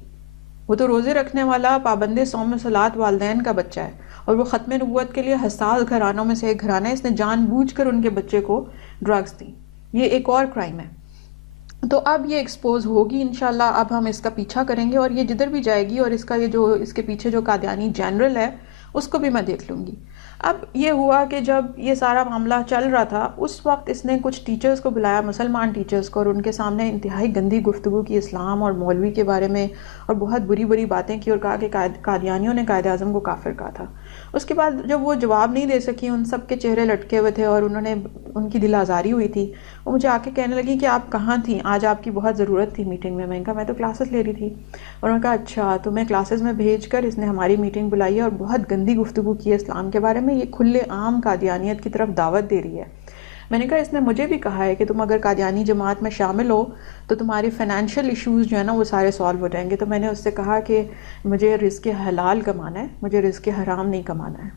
وہ تو روزے رکھنے والا پابند صوم صلات والدین کا بچہ ہے، اور وہ ختم نبوت کے لیے حساس گھرانوں میں سے ایک گھرانہ ہے. اس نے جان بوجھ کر ان کے بچے کو ڈرگز دی. یہ ایک اور کرائم ہے. تو اب یہ ایکسپوز ہوگی انشاءاللہ. اب ہم اس کا پیچھا کریں گے اور یہ جدھر بھی جائے گی، اور اس کا یہ جو اس کے پیچھے جو قادیانی جنرل ہے اس کو بھی میں دیکھ لوں گی. اب یہ ہوا کہ جب یہ سارا معاملہ چل رہا تھا اس وقت اس نے کچھ ٹیچرز کو بلایا، مسلمان ٹیچرز کو، اور ان کے سامنے انتہائی گندی گفتگو کی اسلام اور مولوی کے بارے میں، اور بہت بری بری باتیں کی، اور کہا کہ قادیانیوں نے قائد اعظم کو کافر کہا تھا. اس کے بعد جب وہ جواب نہیں دے سکی، ان سب کے چہرے لٹکے ہوئے تھے اور انہوں نے ان کی دل آزاری ہوئی تھی، وہ مجھے آ کے کہنے لگی کہ آپ کہاں تھیں آج، آپ کی بہت ضرورت تھی میٹنگ میں. میں نے کہا میں تو کلاسز لے رہی تھی. انہوں نے کہا اچھا، تو میں کلاسز میں بھیج کر اس نے ہماری میٹنگ بلائی ہے اور بہت گندی گفتگو کی ہے اسلام کے بارے میں. یہ کھلے عام قادیانیت کی طرف دعوت دے رہی ہے. میں نے کہا اس نے مجھے بھی کہا ہے کہ تم اگر قادیانی جماعت میں شامل ہو تو تمہاری فائنینشیل ایشوز جو ہے نا وہ سارے سالو ہو جائیں گے. تو میں نے اس سے کہا کہ مجھے رزق حلال کمانا ہے، مجھے رزق حرام نہیں کمانا ہے.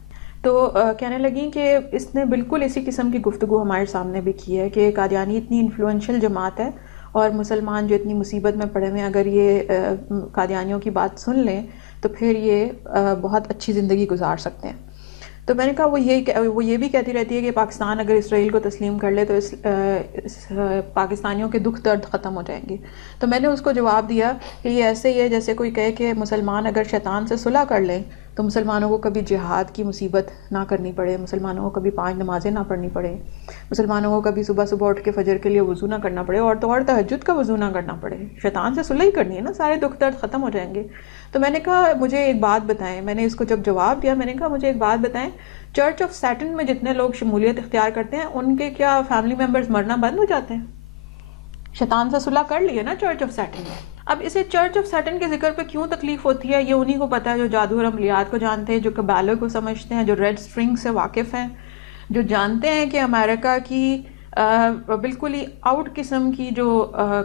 تو کہنے لگیں کہ اس نے بالکل اسی قسم کی گفتگو ہمارے سامنے بھی کی ہے کہ قادیانی اتنی انفلوئنشل جماعت ہے، اور مسلمان جو اتنی مصیبت میں پڑے ہوئے ہیں اگر یہ قادیانیوں کی بات سن لیں تو پھر یہ بہت اچھی زندگی گزار سکتے ہیں. تو میں نے کہا وہ یہ بھی کہتی رہتی ہے کہ پاکستان اگر اسرائیل کو تسلیم کر لے تو پاکستانیوں کے دکھ درد ختم ہو جائیں گے. تو میں نے اس کو جواب دیا کہ یہ ایسے ہی ہے جیسے کوئی کہے کہ مسلمان اگر شیطان سے صلح کر لیں تو مسلمانوں کو کبھی جہاد کی مصیبت نہ کرنی پڑے، مسلمانوں کو کبھی 5 نمازیں نہ پڑھنی پڑے، مسلمانوں کو کبھی صبح صبح اٹھ کے فجر کے لیے وضو نہ کرنا پڑے، اور تہجد کا وضو نہ کرنا پڑے. شیطان سے صلح ہی کرنی ہے نا، سارے دکھ درد ختم ہو جائیں گے. تو میں نے کہا مجھے ایک بات بتائیں، میں نے اس کو جب جواب دیا میں نے کہا مجھے ایک بات بتائیں، چرچ آف سیٹن میں جتنے لوگ شمولیت اختیار کرتے ہیں ان کے کیا فیملی ممبرز مرنا بند ہو جاتے ہیں؟ شیطان سے صلح کر لی ہے نا چرچ آف سیٹن میں. اب اسے چرچ آف سیٹن کے ذکر پہ کیوں تکلیف ہوتی ہے؟ یہ انہی کو پتہ ہے جو جادو اور عملیات کو جانتے ہیں، جو قبائلوں کو سمجھتے ہیں، جو ریڈ سٹرنگ سے واقف ہیں، جو جانتے ہیں کہ امریکہ کی بالکل ہی آؤٹ قسم کی جو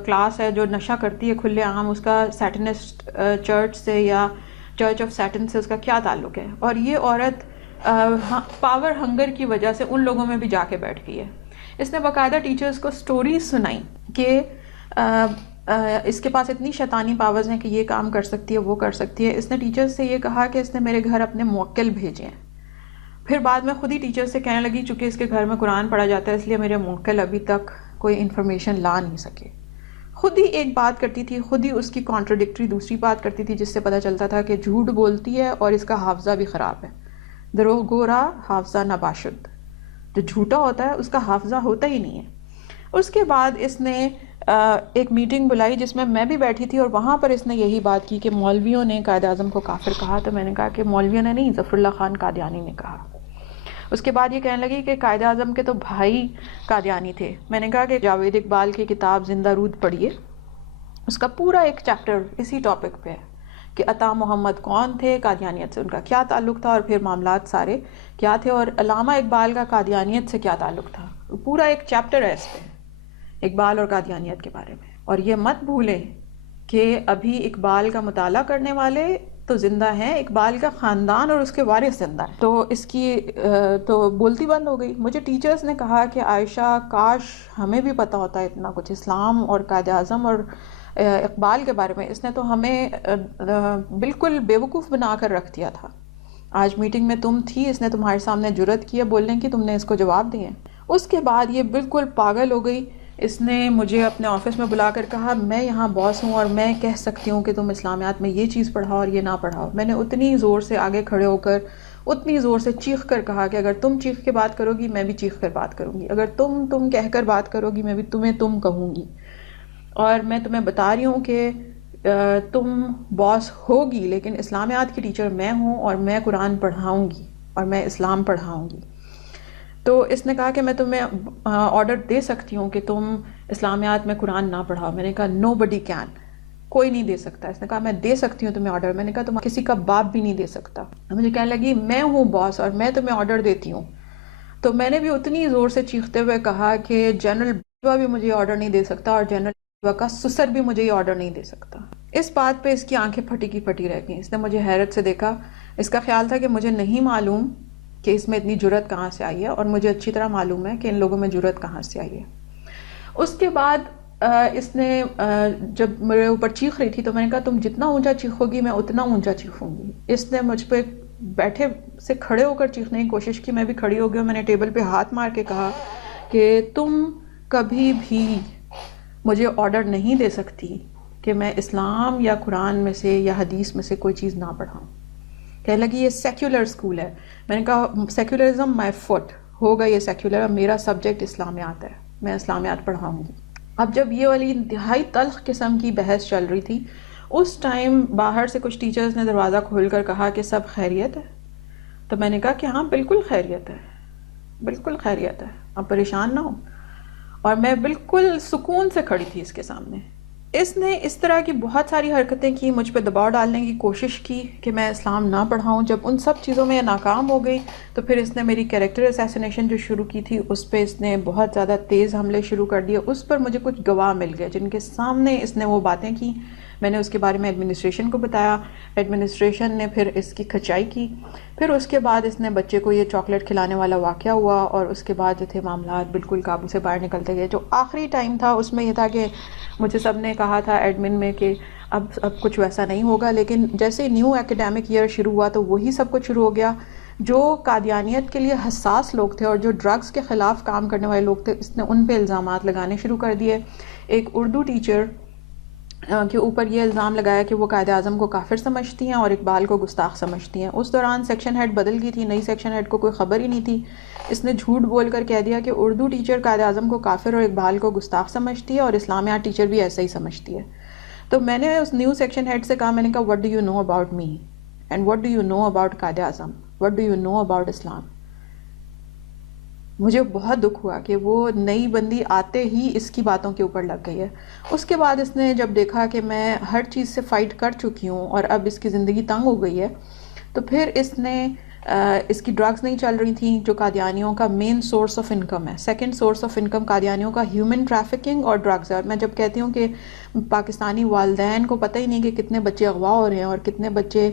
کلاس ہے جو نشہ کرتی ہے کھلے عام، اس کا سیٹنسٹ چرچ سے یا چرچ آف سیٹن سے اس کا کیا تعلق ہے. اور یہ عورت پاور ہنگر کی وجہ سے ان لوگوں میں بھی جا کے بیٹھ گئی ہے. اس نے باقاعدہ ٹیچرز کو سٹوریز سنائی کہ اس کے پاس اتنی شیطانی پاورز ہیں کہ یہ کام کر سکتی ہے، وہ کر سکتی ہے. اس نے ٹیچرز سے یہ کہا کہ اس نے میرے گھر اپنے موکل بھیجے ہیں. پھر بعد میں خود ہی ٹیچر سے کہنے لگی چونکہ اس کے گھر میں قرآن پڑھا جاتا ہے اس لیے میرے موکل ابھی تک کوئی انفارمیشن لا نہیں سکے. خود ہی ایک بات کرتی تھی، خود ہی اس کی کانٹرڈکٹری دوسری بات کرتی تھی، جس سے پتہ چلتا تھا کہ جھوٹ بولتی ہے اور اس کا حافظہ بھی خراب ہے. دروغ گورا حافظہ نباشد، جو جھوٹا ہوتا ہے اس کا حافظہ ہوتا ہی نہیں ہے. اس کے بعد اس نے ایک میٹنگ بلائی جس میں بھی بیٹھی تھی، اور وہاں پر اس نے یہی بات کی کہ مولویوں نے قائد اعظم کو کافر کہا. تو میں نے کہا کہ مولویوں نے نہیں، ظفر اللہ خان قادیانی نے کہا. اس کے بعد یہ کہنے لگی کہ قائد اعظم کے تو بھائی قادیانی تھے. میں نے کہا کہ جاوید اقبال کی کتاب زندہ رود پڑھیے، اس کا پورا ایک چیپٹر اسی ٹاپک پہ ہے کہ عطا محمد کون تھے، قادیانیت سے ان کا کیا تعلق تھا، اور پھر معاملات سارے کیا تھے، اور علامہ اقبال کا قادیانیت سے کیا تعلق تھا. پورا ایک چیپٹر ہے اس پہ اقبال اور قادیانیت کے بارے میں. اور یہ مت بھولیں کہ ابھی اقبال کا مطالعہ کرنے والے تو زندہ ہیں، اقبال کا خاندان اور اس کے وارث زندہ ہیں. تو اس کی تو بولتی بند ہو گئی. مجھے ٹیچرز نے کہا کہ عائشہ کاش ہمیں بھی پتہ ہوتا ہے اتنا کچھ اسلام اور قائد اعظم اور اقبال کے بارے میں. اس نے تو ہمیں بالکل بیوقوف بنا کر رکھ دیا تھا. آج میٹنگ میں تم تھی، اس نے تمہارے سامنے جرأت کی ہے بولنے کی، تم نے اس کو جواب دیے. اس کے بعد یہ بالکل پاگل ہو گئی. اس نے مجھے اپنے آفس میں بلا کر کہا میں یہاں باس ہوں اور میں کہہ سکتی ہوں کہ تم اسلامیات میں یہ چیز پڑھاؤ اور یہ نہ پڑھاؤ. میں نے اتنی زور سے آگے کھڑے ہو کر اتنی زور سے چیخ کر کہا کہ اگر تم چیخ کے بات کرو گی میں بھی چیخ کر بات کروں گی، اگر تم کہہ کر بات کرو گی میں بھی تم کہوں گی. اور میں تمہیں بتا رہی ہوں کہ تم باس ہوگی لیکن اسلامیات کی ٹیچر میں ہوں اور میں قرآن پڑھاؤں گی اور میں اسلام پڑھاؤں گی. تو اس نے کہا کہ میں تمہیں آرڈر دے سکتی ہوں کہ تم اسلامیات میں قرآن نہ پڑھاؤ. میں نے کہا نو بڈی کین، کوئی نہیں دے سکتا. اس نے کہا میں دے سکتی ہوں تمہیں آرڈر. میں نے کہا تم کسی کا باپ بھی نہیں دے سکتا. مجھے کہنے لگی میں ہوں باس اور میں تمہیں آرڈر دیتی ہوں. تو میں نے بھی اتنی زور سے چیختے ہوئے کہا کہ جنرل باجوہ بھی مجھے آرڈر نہیں دے سکتا اور جنرل باجوہ کا سسر بھی مجھے یہ آرڈر نہیں دے سکتا. اس بات پہ اس کی آنکھیں پھٹی کی پھٹی رہ گئیں. اس نے مجھے حیرت سے دیکھا. اس کا خیال تھا کہ مجھے نہیں معلوم کہ اس میں اتنی جرت کہاں سے آئی ہے، اور مجھے اچھی طرح معلوم ہے کہ ان لوگوں میں جرت کہاں سے آئی ہے۔ اس کے بعد اس نے جب میرے اوپر چیخ رہی تھی تو میں نے کہا تم جتنا اونچا چیخو گی میں اتنا اونچا چیخوں گی۔ اس نے مجھ پہ بیٹھے سے کھڑے ہو کر چیخنے کی کوشش کی، میں بھی کھڑی ہو گئی اور میں نے ٹیبل پہ ہاتھ مار کے کہا کہ تم کبھی بھی مجھے آرڈر نہیں دے سکتی کہ میں اسلام یا قرآن میں سے یا حدیث میں سے کوئی چیز نہ پڑھاؤں۔ کہنے لگی یہ سیکولر اسکول ہے۔ میں نے کہا سیکولرزم مائی فٹ، ہوگا یہ سیکولر، میرا سبجیکٹ اسلامیات ہے، میں اسلامیات پڑھاؤں گی۔ اب جب یہ والی انتہائی تلخ قسم کی بحث چل رہی تھی، اس ٹائم باہر سے کچھ ٹیچرز نے دروازہ کھول کر کہا کہ سب خیریت ہے؟ تو میں نے کہا کہ ہاں بالکل خیریت ہے، بالکل خیریت ہے، اب پریشان نہ ہو۔ اور میں بالکل سکون سے کھڑی تھی اس کے سامنے۔ اس نے اس طرح کی بہت ساری حرکتیں کی، مجھ پہ دباؤ ڈالنے کی کوشش کی کہ میں اسلام نہ پڑھاؤں۔ جب ان سب چیزوں میں یہ ناکام ہو گئی تو پھر اس نے میری کیریکٹر اسیسینیشن جو شروع کی تھی اس پہ اس نے بہت زیادہ تیز حملے شروع کر دیے۔ اس پر مجھے کچھ گواہ مل گئے جن کے سامنے اس نے وہ باتیں کی۔ میں نے اس کے بارے میں ایڈمنسٹریشن کو بتایا، ایڈمنسٹریشن نے پھر اس کی کھچائی کی۔ پھر اس کے بعد اس نے بچے کو یہ چاکلیٹ کھلانے والا واقعہ ہوا، اور اس کے بعد جو تھے معاملات بالکل قابو سے باہر نکلتے گئے۔ جو آخری ٹائم تھا اس میں یہ تھا کہ مجھے سب نے کہا تھا ایڈمن میں کہ اب کچھ ویسا نہیں ہوگا، لیکن جیسے نیو ایکیڈیمک ایئر شروع ہوا تو وہی سب کچھ شروع ہو گیا۔ جو قادیانیت کے لیے حساس لوگ تھے اور جو ڈرگز کے خلاف کام کرنے والے لوگ تھے، اس نے ان پہ الزامات لگانے شروع کر دیے۔ ایک اردو ٹیچر کے اوپر یہ الزام لگایا کہ وہ قائد اعظم کو کافر سمجھتی ہیں اور اقبال کو گستاخ سمجھتی ہیں۔ اس دوران سیکشن ہیڈ بدل گئی تھی، نئی سیکشن ہیڈ کو کوئی خبر ہی نہیں تھی۔ اس نے جھوٹ بول کر کہہ دیا کہ اردو ٹیچر قائد اعظم کو کافر اور اقبال کو گستاخ سمجھتی ہے اور اسلامیات ٹیچر بھی ایسا ہی سمجھتی ہے۔ تو میں نے اس نیو سیکشن ہیڈ سے کہا، میں نے کہا what do you know about me and what do you know about Quaid Azam, what do you know about Islam. مجھے بہت دکھ ہوا کہ وہ نئی بندی آتے ہی اس کی باتوں کے اوپر لگ گئی ہے۔ اس کے بعد اس نے جب دیکھا کہ میں ہر چیز سے فائٹ کر چکی ہوں اور اب اس کی زندگی تنگ ہو گئی ہے، تو پھر اس نے اس کی ڈرگز نہیں چل رہی تھیں جو قادیانیوں کا مین سورس آف انکم ہے۔ سیکنڈ سورس آف انکم قادیانیوں کا ہیومن ٹریفکنگ اور ڈرگز ہے۔ اور میں جب کہتی ہوں کہ پاکستانی والدین کو پتہ ہی نہیں کہ کتنے بچے اغوا ہو رہے ہیں اور کتنے بچے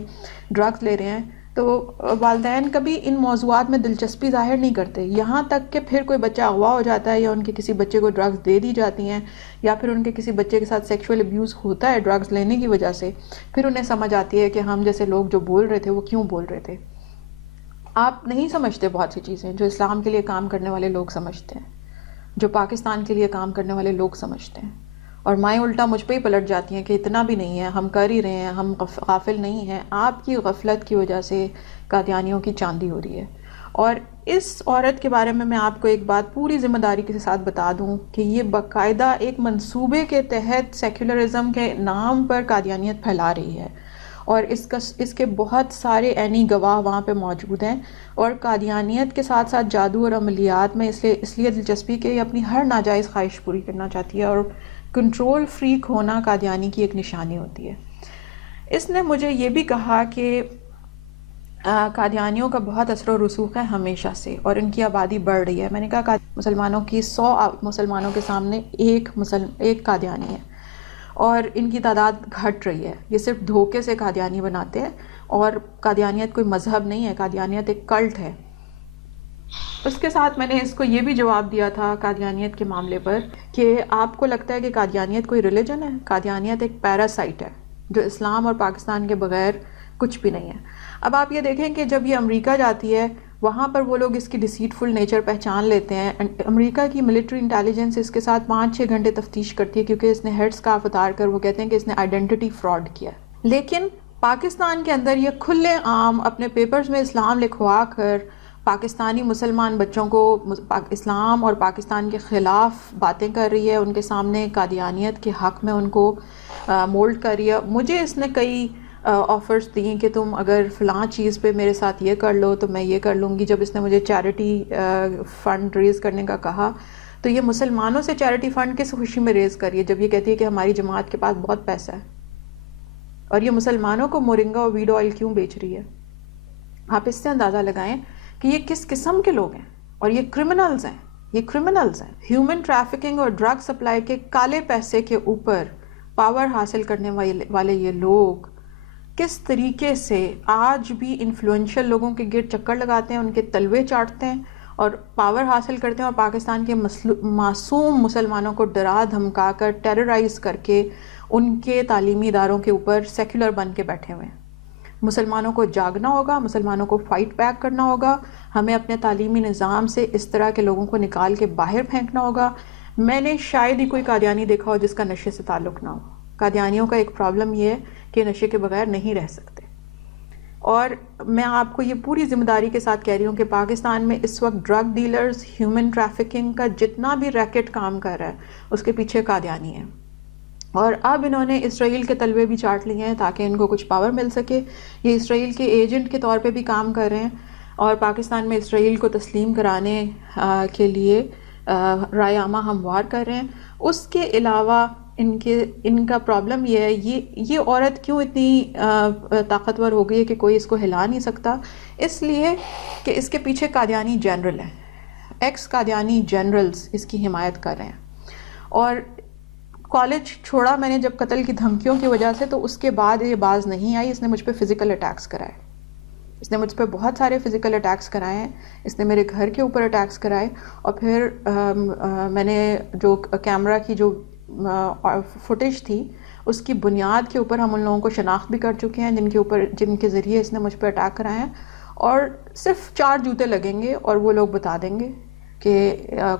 ڈرگز لے رہے ہیں، تو والدین کبھی ان موضوعات میں دلچسپی ظاہر نہیں کرتے، یہاں تک کہ پھر کوئی بچہ اغوا ہو جاتا ہے یا ان کے کسی بچے کو ڈرگز دے دی جاتی ہیں یا پھر ان کے کسی بچے کے ساتھ سیکشول ابیوز ہوتا ہے ڈرگز لینے کی وجہ سے، پھر انہیں سمجھ آتی ہے کہ ہم جیسے لوگ جو بول رہے تھے وہ کیوں بول رہے تھے۔ آپ نہیں سمجھتے بہت سی چیزیں جو اسلام کے لیے کام کرنے والے لوگ سمجھتے ہیں، جو پاکستان کے لیے کام کرنے والے لوگ سمجھتے ہیں، اور مائیں الٹا مجھ پہ ہی پلٹ جاتی ہیں کہ اتنا بھی نہیں ہے، ہم کر ہی رہے ہیں، ہم غافل نہیں ہیں۔ آپ کی غفلت کی وجہ سے قادیانیوں کی چاندی ہو رہی ہے۔ اور اس عورت کے بارے میں آپ کو ایک بات پوری ذمہ داری کے ساتھ بتا دوں کہ یہ باقاعدہ ایک منصوبے کے تحت سیکولرزم کے نام پر قادیانیت پھیلا رہی ہے، اور اس کے بہت سارے عینی گواہ وہاں پہ موجود ہیں۔ اور قادیانیت کے ساتھ ساتھ جادو اور عملیات میں اس لیے دلچسپی کہ یہ اپنی ہر ناجائز خواہش پوری کرنا چاہتی ہے، اور کنٹرول فریک ہونا قادیانی کی ایک نشانی ہوتی ہے۔ اس نے مجھے یہ بھی کہا کہ قادیانیوں کا بہت اثر و رسوخ ہے ہمیشہ سے اور ان کی آبادی بڑھ رہی ہے۔ میں نے کہا مسلمانوں کی 100 مسلمانوں کے سامنے ایک قادیانی ہے، اور ان کی تعداد گھٹ رہی ہے۔ یہ صرف دھوکے سے قادیانی بناتے ہیں، اور قادیانیت کوئی مذہب نہیں ہے، قادیانیت ایک کلٹ ہے۔ اس کے ساتھ میں نے اس کو یہ بھی جواب دیا تھا قادیانیت کے معاملے پر کہ آپ کو لگتا ہے کہ قادیانیت کوئی ریلیجن ہے؟ قادیانیت ایک پیراسائٹ ہے جو اسلام اور پاکستان کے بغیر کچھ بھی نہیں ہے۔ اب آپ یہ دیکھیں کہ جب یہ امریکہ جاتی ہے وہاں پر وہ لوگ اس کی ڈیسیٹفل نیچر پہچان لیتے ہیں۔ امریکہ کی ملٹری انٹیلیجنس اس کے ساتھ 5-6 گھنٹے تفتیش کرتی ہے کیونکہ اس نے ہیڈ اسکارف اتار کر، وہ کہتے ہیں کہ اس نے آئیڈینٹی فراڈ کیا۔ لیکن پاکستان کے اندر یہ کھلے عام اپنے پیپرز میں اسلام لکھوا کر پاکستانی مسلمان بچوں کو اسلام اور پاکستان کے خلاف باتیں کر رہی ہے، ان کے سامنے قادیانیت کے حق میں ان کو مولڈ کر رہی ہے۔ مجھے اس نے کئی آفرز دیں کہ تم اگر فلاں چیز پہ میرے ساتھ یہ کر لو تو میں یہ کر لوں گی۔ جب اس نے مجھے چیریٹی فنڈ ریز کرنے کا کہا تو یہ مسلمانوں سے چیریٹی فنڈ کس خوشی میں ریز کر رہی ہے جب یہ کہتی ہے کہ ہماری جماعت کے پاس بہت پیسہ ہے، اور یہ مسلمانوں کو مورنگا اور ویڈ آئل کیوں بیچ رہی ہے؟ آپ اس سے اندازہ لگائیں کہ یہ کس قسم کے لوگ ہیں، اور یہ کرمنلز ہیں، یہ کرمنلز ہیں۔ ہیومن ٹریفکنگ اور ڈرگ سپلائی کے کالے پیسے کے اوپر پاور حاصل کرنے والے یہ لوگ کس طریقے سے آج بھی انفلوئنشل لوگوں کے گرد چکر لگاتے ہیں، ان کے تلوے چاٹتے ہیں اور پاور حاصل کرتے ہیں، اور پاکستان کے معصوم مسلمانوں کو ڈرا دھمکا کر ٹیررائز کر کے ان کے تعلیمی اداروں کے اوپر سیکولر بن کے بیٹھے ہوئے ہیں۔ مسلمانوں کو جاگنا ہوگا، مسلمانوں کو فائٹ بیک کرنا ہوگا، ہمیں اپنے تعلیمی نظام سے اس طرح کے لوگوں کو نکال کے باہر پھینکنا ہوگا۔ میں نے شاید ہی کوئی قادیانی دیکھا ہو جس کا نشے سے تعلق نہ ہو۔ قادیانیوں کا ایک پرابلم یہ ہے کہ نشے کے بغیر نہیں رہ سکتے، اور میں آپ کو یہ پوری ذمہ داری کے ساتھ کہہ رہی ہوں کہ پاکستان میں اس وقت ڈرگ ڈیلرز، ہیومن ٹریفکنگ کا جتنا بھی ریکٹ کام کر رہا ہے اس کے پیچھے قادیانی ہے، اور اب انہوں نے اسرائیل کے تلوے بھی چاٹ لیے ہیں تاکہ ان کو کچھ پاور مل سکے۔ یہ اسرائیل کے ایجنٹ کے طور پہ بھی کام کر رہے ہیں، اور پاکستان میں اسرائیل کو تسلیم کرانے کے لیے رائے عامہ ہموار کر رہے ہیں۔ اس کے علاوہ ان کا پرابلم یہ ہے، یہ عورت کیوں اتنی طاقتور ہو گئی ہے کہ کوئی اس کو ہلا نہیں سکتا؟ اس لیے کہ اس کے پیچھے قادیانی جنرل ہیں، ایکس قادیانی جنرلز اس کی حمایت کر رہے ہیں۔ اور کالج چھوڑا میں نے جب قتل کی دھمکیوں کی وجہ سے، تو اس کے بعد یہ باز نہیں آئی۔ اس نے مجھ پہ فزیکل اٹیکس کرائے، اس نے مجھ پہ بہت سارے فزیکل اٹیکس کرائے ہیں، اس نے میرے گھر کے اوپر اٹیکس کرائے، اور پھر میں نے جو کیمرہ کی جو فوٹیج تھی اس کی بنیاد کے اوپر ہم ان لوگوں کو شناخت بھی کر چکے ہیں جن کے ذریعے اس نے مجھ پہ اٹیک کرائے ہیں، اور صرف 4 جوتے لگیں گے اور وہ لوگ بتا دیں گے کہ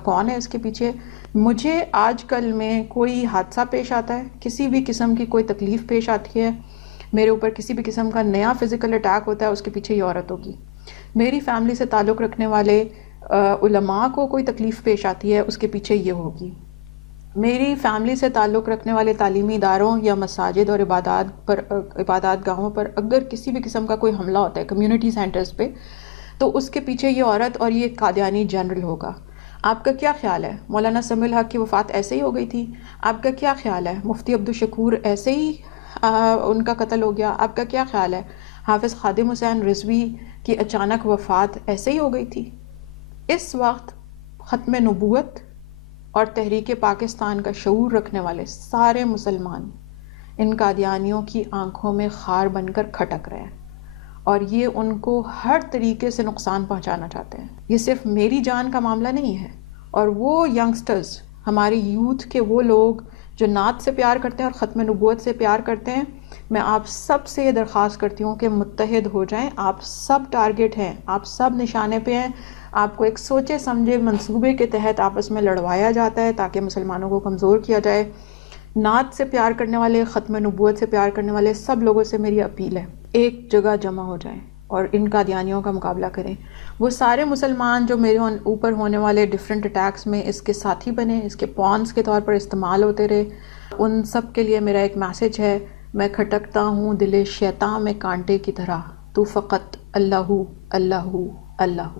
کون ہے اس کے پیچھے۔ مجھے آج کل میں کوئی حادثہ پیش آتا ہے، کسی بھی قسم کی کوئی تکلیف پیش آتی ہے، میرے اوپر کسی بھی قسم کا نیا فزیکل اٹیک ہوتا ہے، اس کے پیچھے یہ عورت ہوگی۔ میری فیملی سے تعلق رکھنے والے علماء کو کوئی تکلیف پیش آتی ہے، اس کے پیچھے یہ ہوگی۔ میری فیملی سے تعلق رکھنے والے تعلیمی اداروں یا مساجد اور عبادات گاہوں پر اگر کسی بھی قسم کا کوئی حملہ ہوتا ہے کمیونٹی سینٹرز پہ، تو اس کے پیچھے یہ عورت اور یہ قادیانی جنرل ہوگا۔ آپ کا کیا خیال ہے مولانا سمیع الحق کی وفات ایسے ہی ہو گئی تھی؟ آپ کا کیا خیال ہے مفتی عبدالشکور ایسے ہی ان کا قتل ہو گیا؟ آپ کا کیا خیال ہے حافظ خادم حسین رضوی کی اچانک وفات ایسے ہی ہو گئی تھی؟ اس وقت ختم نبوت اور تحریک پاکستان کا شعور رکھنے والے سارے مسلمان ان قادیانیوں کی آنکھوں میں خار بن کر کھٹک رہے ہیں، اور یہ ان کو ہر طریقے سے نقصان پہنچانا چاہتے ہیں۔ یہ صرف میری جان کا معاملہ نہیں ہے، اور وہ ینگسٹرز، ہمارے یوتھ کے وہ لوگ جو نعت سے پیار کرتے ہیں اور ختم نبوت سے پیار کرتے ہیں، میں آپ سب سے یہ درخواست کرتی ہوں کہ متحد ہو جائیں۔ آپ سب ٹارگٹ ہیں، آپ سب نشانے پہ ہیں، آپ کو ایک سوچے سمجھے منصوبے کے تحت آپس میں لڑوایا جاتا ہے تاکہ مسلمانوں کو کمزور کیا جائے۔ نعت سے پیار کرنے والے، ختم نبوت سے پیار کرنے والے سب لوگوں سے میری اپیل ہے، ایک جگہ جمع ہو جائیں اور ان قادیانیوں کا مقابلہ کریں۔ وہ سارے مسلمان جو میرے اوپر ہونے والے ڈیفرنٹ اٹیکس میں اس کے ساتھی بنے، اس کے پونس کے طور پر استعمال ہوتے رہے، ان سب کے لیے میرا ایک میسج ہے، میں کھٹکتا ہوں دل شیطاں میں کانٹے کی طرح، تو فقط اللہ اللہ اللہ۔